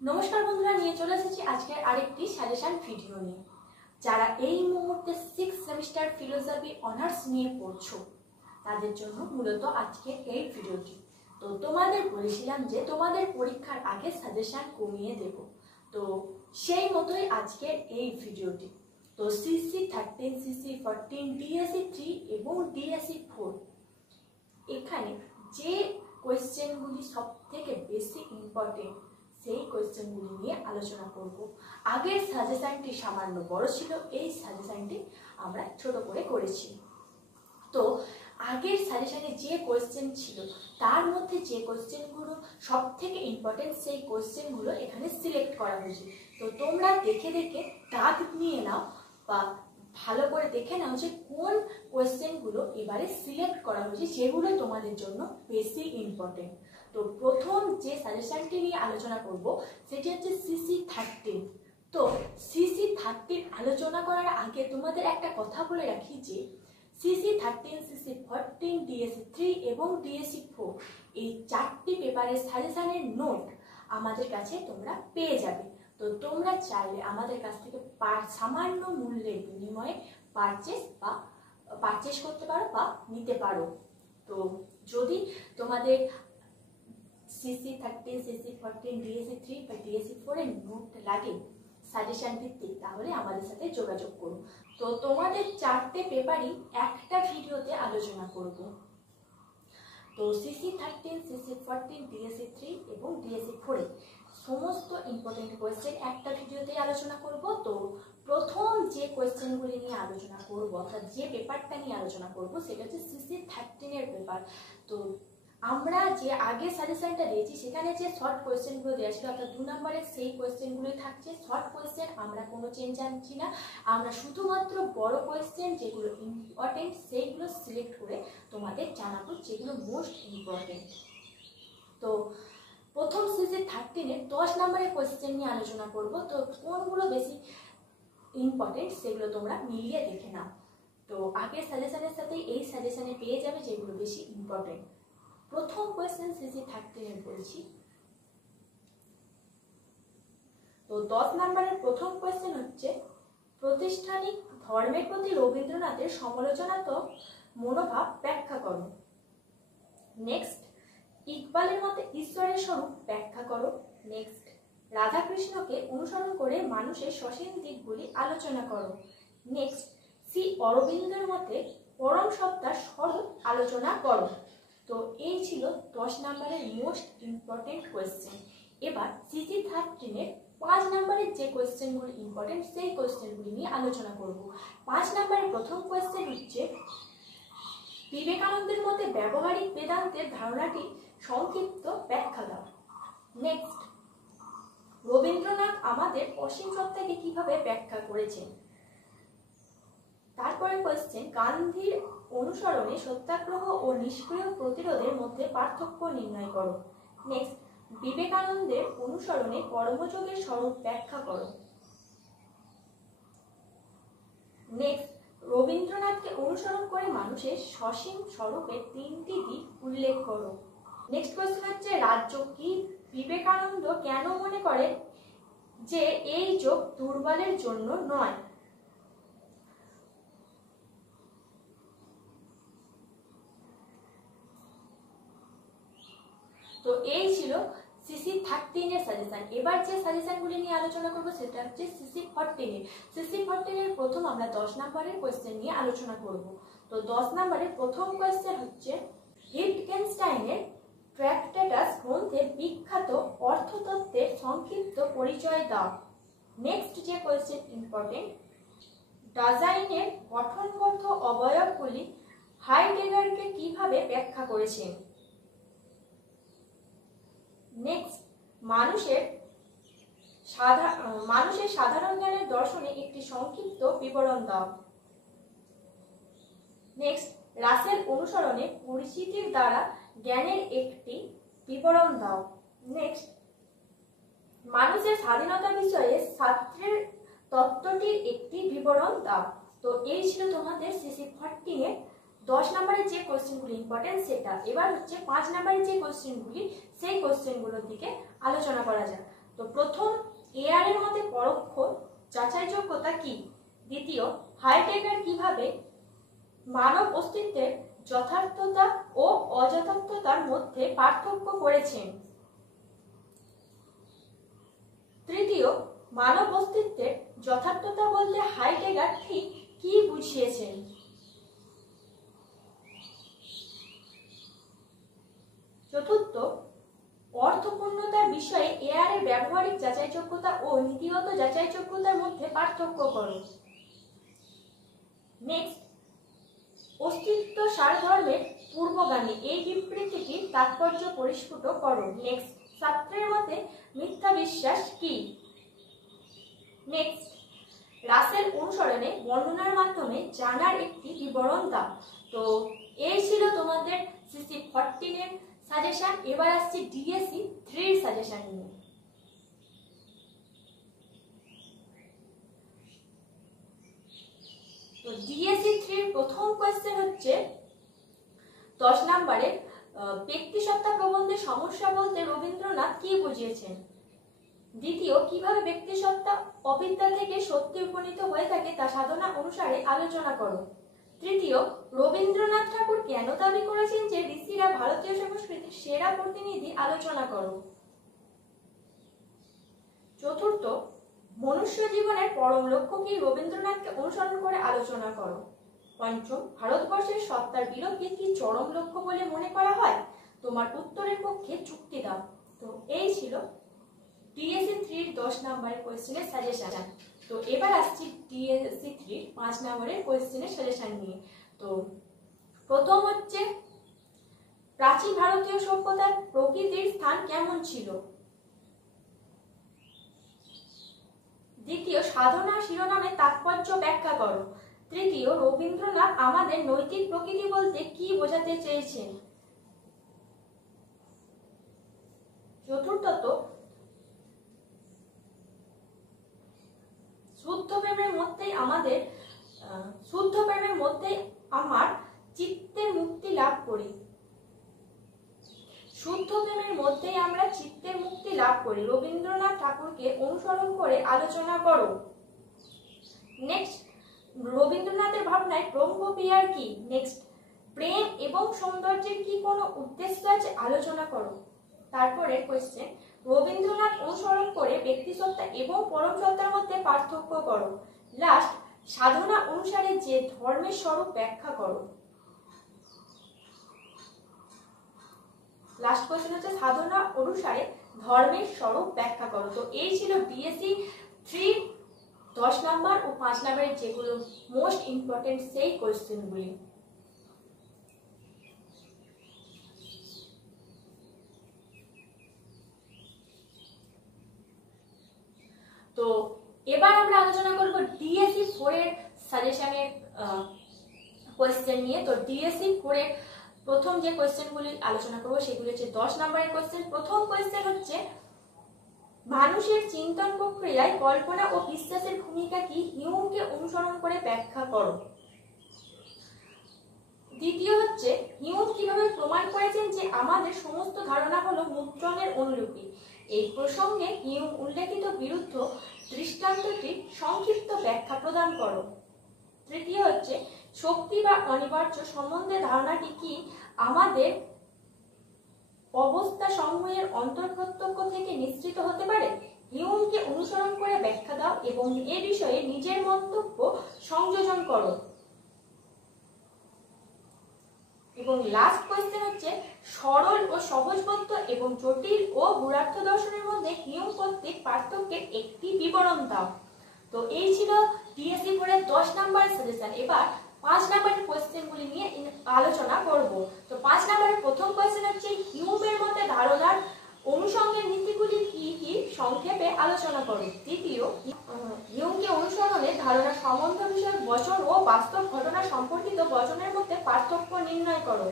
নমস্কার বন্ধুরা, নিয়ে চলে এসেছি আজকে আরেকটি সাজেশন ভিডিও নিয়ে। যারা এই মুহূর্তে 6th সেমিস্টার ফিলোসফি অনার্স নিয়ে পড়ছো তাদের জন্য মূলত আজকে এই ভিডিওটি। তো তোমাদের বলেছিলাম যে তোমাদের পরীক্ষার আগে সাজেশন কমিয়ে দেব, তো সেই মতোই আজকের এই ভিডিওটি। তো সিসি 13, সিসি 14, ডিএসসি 3 এবং ডিএসসি 4 এখানে যে কোয়েশ্চেনগুলি সব থেকে বেশি ইম্পর্টেন্ট সেই কোয়েশ্চেনগুলি নিয়ে আলোচনা করব। আগের সাজেশনটি সামান্য বড় ছিল, এই সাজেশনটি আমরা ছোট করে করেছি। তো আগের সাজেশনে যে কোয়েশ্চেন ছিল তার মধ্যে যে কোয়েশ্চেনগুলো সব থেকে ইম্পর্টেন্ট সেই কোয়েশ্চেনগুলো এখানে সিলেক্ট করা হয়েছে। তো তোমরা দেখে দেখে দাগ নিয়ে নাও বা ভালো করে দেখে নাও যে কোন কোয়েশ্চেনগুলো এবারে সিলেক্ট করা হয়েছে, যেগুলো তোমাদের জন্য বেশি ইম্পর্টেন্ট। তো প্রথম যে সাজেশনটি নিয়ে আলোচনা করব সেটি হচ্ছে সিসি 13। তো সিসি 13 আলোচনা করার আগে তোমাদের একটা কথা বলে রাখি যে সিসি 13, সিসি 14, ডিএসসি 3 এবং ডিএসসি 4 এই চারটি পেপারের সাজেশনের নোট আমাদের কাছে তোমরা পেয়ে যাবে। তো তোমরা চাইলে আমাদের কাছ থেকে সামান্য মূল্যের বিনিময়ে পারচেস করতে পারো বা নিতে পারো। তো যদি তোমাদের সিসি 13, সিসি 14, ডিএসসি 3 বা ডিএসসি 4 এর নোট লাগে সাজেশন ভিত্তিক, তাহলে আমাদের সাথে যোগাযোগ করো। তো তোমাদের চারটে পেপারই একটা ভিডিওতে আলোচনা করব। তো সিসি 13, সিসি 14, ডিএসসি 3 এবং ডিএসসি 4 সমস্ত ইম্পর্টেন্ট কোয়েশ্চেন একটা ভিডিওতে আলোচনা করব। তো প্রথম যে কোয়েশ্চেনগুলি নিয়ে আলোচনা করব, অর্থাৎ যে পেপারটা নিয়ে আলোচনা করব সেটা হচ্ছে সিসি 13 এর পেপার। তো আমরা যে আগে সাজেশনটা দিয়েছি সেখানে যে শর্ট কোয়েশ্চেনগুলো দেওয়া ছিল, অর্থাৎ 2 নম্বরের সেই কোয়েশ্চেনগুলোই থাকছে। শর্ট কোয়েশ্চেন আমরা কোনো চেঞ্জ আনছি না, আমরা শুধুমাত্র বড় কোয়েশ্চেন যেগুলো ইম্পর্টেন্ট সেইগুলো সিলেক্ট করে তোমাদের জানাবো, যেগুলো মোস্ট ইম্পর্টেন্ট। তো প্রথম সিসি 13 এর 10 নম্বরের কোয়েশ্চেন নিয়ে আলোচনা করব। তো কোনগুলো বেশি ইম্পর্টেন্ট সেগুলো তোমরা মিলিয়ে দেখে নাও। তো আগের সাজেশনের সাথে এই সাজেশনে পেয়ে যাবে যেগুলো বেশি ইম্পর্টেন্ট। প্রথম কোয়েশ্চেন সিসি 13 এর বলছি। তো 10 নম্বরের প্রথম কোয়েশ্চেন হচ্ছে প্রাতিষ্ঠানিক ধর্মের প্রতি রবীন্দ্রনাথের সমালোচনাত্মক মনোভাব ব্যাখ্যা করো। নেক্সট, ইকবালের মতে ঈশ্বরের স্বরূপ ব্যাখ্যা করো। নেক্সট, রাধাকৃষ্ণকে অনুসরণ করে মানুষের সসীম দিকগুলি আলোচনা করো। নেক্সট, শ্রী অরবিন্দের মতে পরম সত্তার স্বরূপ আলোচনা করো। তো এই ছিল 10 নম্বরের মোস্ট ইম্পর্টেন্ট কোয়েশ্চেন। এবার সিসি 13 এর 5 নম্বরের যে কোয়েশ্চেনগুলো ইম্পর্টেন্ট সেই কোয়েশ্চেনগুলি নিয়ে আলোচনা করব। 5 নম্বরের প্রথম কোয়েশ্চেন হচ্ছে বিবেকানন্দের মতে ব্যবহারিক বেদান্তের ধারণাটি সংক্ষিপ্ত ব্যাখ্যা দাও। নেক্সট, রবীন্দ্রনাথ আমাদের অসীম সত্তাকে কিভাবে ব্যাখ্যা করেছেন। তারপরে কোয়েশ্চেন গান্ধীর অনুসরণে সত্যাগ্রহ ও নিষ্ক্রিয় প্রতিরোধের মধ্যে পার্থক্য নির্ণয় করো। নেক্সট, বিবেকানন্দের অনুসরণে কর্মযোগের স্বরূপ ব্যাখ্যা করো। নেক্সট, রবীন্দ্রনাথকে অনুসরণ করে মানুষের সসীম স্বরূপের 3টি দিক উল্লেখ করো। নেক্সট কোয়েশ্চেন হচ্ছে রাজ্য কি, বিবেকানন্দ কেন মনে করেন যে এই যোগ দুর্বলের জন্য নয়। তো এই ছিল সিসি 13 এর সাজেশন। এবার যে সাজেশনগুলি নিয়ে আলোচনা করব সেটা হচ্ছে সিসি 14 এর। সিসি 14 এর প্রথম আমরা 10 নম্বরের কোয়েশ্চেন নিয়ে আলোচনা করব। তো 10 নম্বরের প্রথম কোয়েশ্চেন হচ্ছে উইটগেনস্টাইনের ট্র্যাক্টেটাস গ্রন্থে বিখ্যাত অর্থতত্ত্বের সংক্ষিপ্ত পরিচয় দাও। নেক্সট যে কোয়েশ্চেন ইম্পর্টেন্ট, ডাজাইনের গঠনগত অবয়বগুলি হাইডেগারকে কিভাবে ব্যাখ্যা করেছেন। নেক্সট, মানুষের সাধারণ জ্ঞানের দর্শনে একটি সংক্ষিপ্ত বিবরণ দাও। নেক্সট, রাসেল অনুসরণে পরিচিতির দ্বারা জ্ঞানের একটি বিবরণ দাও। নেক্সট, মানুষের স্বাধীনতা বিষয়ে ছাত্রের তত্ত্বটির একটি বিবরণ দাও। তো এই ছিল তোমাদের সিসি 14 এর 10 নম্বরের যে কোশ্চেনগুলি ইম্পর্টেন্ট সেটা। এবার হচ্ছে 5 নম্বরের যে কোশ্চেনগুলি সেই কোশ্চেনগুলোর দিকে আলোচনা করা যাক। তো প্রথম, এআর এর মতে পরোক্ষ যাচাইযোগ্যতা কি? দ্বিতীয়, হাইডেগার কিভাবে মানব অস্তিত্বের যথার্থতা ও অযথার্থতার মধ্যে পার্থক্য করেছেন? তৃতীয়, মানব অস্তিত্বের যথার্থতা বলতে হাইডেগার ঠিক কি বুঝিয়েছেন? চতুর্থ, অর্থপূর্ণতার বিষয়ে এআর এর ব্যবহারিক যাচাইযোগ্যতা ও নীতিগত যাচাইযোগ্যতার মধ্যে পার্থক্য করো। নেক্সট, অস্তিত্ব সারধর্মের পূর্বগামী এই বিবৃতিটির তাৎপর্য পরিস্ফুট করো। নেক্সট, ছাত্রের মতে মিথ্যা বিশ্বাস কি? নেক্সট, রাসেল অনুসরণে বর্ণনার মাধ্যমে জানার একটি বিবরণ দাও। তো এই ছিল তোমাদের সিসি 14 এর সাজেশন। এবার আসছি ডিএসসি 3 এর সাজেশন নিয়ে। তো ডিএসসি 3 এর প্রথম কোশ্চেন হচ্ছে 10 নম্বরের, ব্যক্তিসত্তা প্রবন্ধের সমস্যা বলতে রবীন্দ্রনাথ কি বুঝিয়েছেন? দ্বিতীয়, কিভাবে ব্যক্তিসত্তা অবিদ্যা থেকে সত্যে উপনীত হয়ে থাকে তা সাধনা অনুসারে আলোচনা করো। তৃতীয়, রবীন্দ্রনাথ ঠাকুর কেন দাবি করেছেন যে ঋষিরা ভারতীয় সংস্কৃতির সেরা প্রতিনিধি? আলোচনা করো। চতুর্থ, মনুষ্য জীবনের পরম লক্ষ্য কি? রবীন্দ্রনাথকে অনুসরণ করে আলোচনা করো। পঞ্চম, ভারতবর্ষের সত্তার বিলোপকে কি চরম লক্ষ্য বলে মনে করা হয়? তোমার উত্তরের পক্ষে যুক্তি দাও। তো এই ছিল ডিএসসি 3 এর 10 নম্বরের কোশ্চেনের সাজেশন। তো এবার আসছি ডিএসসি 3 এর 5 নম্বরের কোশ্চেনের সাজেশন নিয়ে। তো প্রথম হচ্ছে, প্রাচীন ভারতীয় সভ্যতার প্রকৃতির স্থান কেমন ছিল? দ্বিতীয়, সাধনা শিরোনামে তাৎপর্য ব্যাখ্যা করো। তৃতীয়, রবীন্দ্রনাথ আমাদের নৈতিক প্রকৃতি বলতে কি বোঝাতে চেয়েছেন? চতুর্থত, শুদ্ধ প্রেমের মধ্যেই আমার চিত্তের মুক্তি লাভ করি। শুদ্ধ প্রেমের মধ্যেই আমরা চিত্তের মুক্তি লাভ করি। রবীন্দ্রনাথ ঠাকুরকে অনুসরণ করে আলোচনা করো। নেক্সট, রবীন্দ্রনাথের ভাবনায় ব্রহ্মবিহার কি? নেক্সট, প্রেম এবং সৌন্দর্যের কি কোনো উদ্দেশ্য আছে? আলোচনা করো। তারপরে কোশ্চেন, রবীন্দ্রনাথ অনুসরণ করে ব্যক্তিসত্তা এবং পরম সত্তার মধ্যে পার্থক্য করো। লাস্ট, সাধনা অনুসারে যে ধর্মের স্বরূপ ব্যাখ্যা করো। লাস্ট কোশ্চেন হচ্ছে সাধনা অনুসারে ধর্মের স্বরূপ ব্যাখ্যা করো। তো এই ছিল ডিএসসি 3 10 নম্বর ও 5 নম্বরের যেগুলো মোস্ট ইম্পর্টেন্ট সেই কোশ্চেনগুলি। তো এবার আমরা আলোচনা করব ডিএসসি 4 এর সাজেশনের কোশ্চেন নিয়ে। তো ডিএসসি 4 এর প্রথম যে কোশ্চেনগুলি আলোচনা করব সেগুলি হচ্ছে 10 নম্বরের কোশ্চেন। প্রথম কোশ্চেন হচ্ছে, মানুষের চিন্তন প্রক্রিয়ায় কল্পনা ও বিশ্বাসের ভূমিকা কি? হিউমকে অনুসরণ করে ব্যাখ্যা করো। দ্বিতীয় হচ্ছে, হিউম কিভাবে প্রমাণ করেছেন যে আমাদের সমস্ত ধারণা হলো মুদ্রণের অনুলিপি? এই প্রসঙ্গে হিউম উল্লেখিত বিরুদ্ধ দৃষ্টান্তটির সংক্ষিপ্ত ব্যাখ্যা প্রদান করো। তৃতীয় হচ্ছে, শক্তি বা অনিবার্য সম্বন্ধে ধারণাটি কি আমাদের অবস্থা সমূহের অন্তর্প্রত্যক্ষ থেকে নিশ্চিত হতে পারে? হিউমকে অনুসরণ করে ব্যাখ্যা দাও এবং এ বিষয়ে নিজের মন্তব্য সংযোজন করো। এবং লাস্ট কোশ্চেন হচ্ছে, সরল ও সহজবোধ্য এবং জটিল ও গূঢ়ার্থ দর্শনের মধ্যে হিউম কর্তৃক পার্থক্যের একটি বিবরণ দাও। তো এই ছিল ডিএসসি 4 এর 10 নম্বরের সাজেশন। এবার 5 নম্বরের কোশ্চেনগুলি নিয়ে আলোচনা করব। তো 5 নম্বরের প্রথম কোশ্চেন হচ্ছে, হিউমের মতে ধারণার অনুষঙ্গের নীতিগুলি কি কি সংক্ষেপে আলোচনা করো। দ্বিতীয়, হিউমকে অনুসরণে ধারণা সম্বন্ধ বিষয়ক বচন ও বাস্তব ঘটনা সম্পর্কিত বচনের মধ্যে পার্থক্য নির্ণয় করো।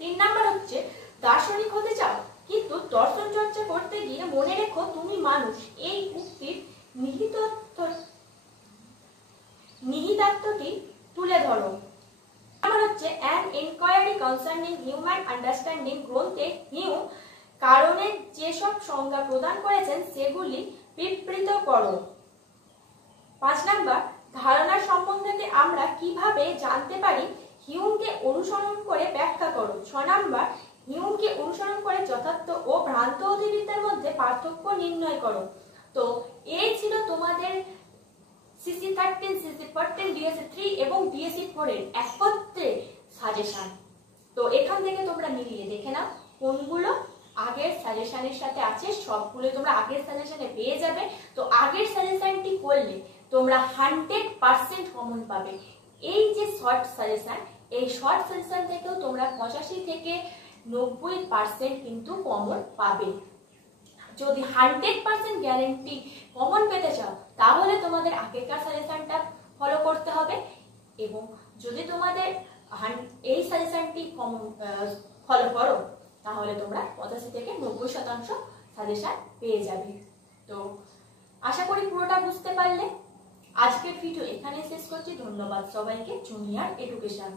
3 নম্বর হচ্ছে, দার্শনিক হতে চাও কিন্তু দর্শন চর্চা করতে গিয়ে মনে রেখো তুমি মানুষ, এই উক্তির নিহিতার্থটি তুলে ধরো। আমার হচ্ছে an enquiry concerning human understanding গ্রন্থে হিউম কারণের যেসব সংজ্ঞা প্রদান করেছেন সেগুলি বিবৃত করো। 5 নাম্বার, ধারণার সম্বন্ধে আমরা কিভাবে জানতে পারি হিউমকে অনুসরণ করে ব্যাখ্যা করো। 6 নাম্বার, হিউমকে অনুসরণ করে যথার্থ ও ভ্রান্ত অধিবিদ্যার মধ্যে পার্থক্য নির্ণয় করো। তো এই ছিল তোমাদের সিসি 13, সিসি 14, ডিএসসি 3 এবং ডিএসসি 4 এর একত্রে সাজেশন। তো এখান থেকে তোমরা মিলিয়ে দেখে নাও কোনগুলো আগের সাজেশনের সাথে আছে। সবগুলো তোমরা আগের সাজেশনে পেয়ে যাবে। তো আগের সাজেশনটি করলে তোমরা 100% কমন পাবে। এই যে শর্ট সাজেশন, এই শর্ট সাজেশন থেকেও তোমরা 85 থেকে 90% কিন্তু কমন পাবে। যদি 100% গ্যারেন্টি কমন পেতে চাও তাহলে তোমাদের আগেকার সাজেশনটা ফলো করতে হবে, এবং যদি তোমাদের এই সাজেশনটি ফলো করো তাহলে তোমরা 85 থেকে 90% সাজেশন পেয়ে যাবে। তো আশা করি পুরোটা বুঝতে পারলে। আজকের ভিডিও এখানে শেষ করছি। ধন্যবাদ সবাইকে। Junior education.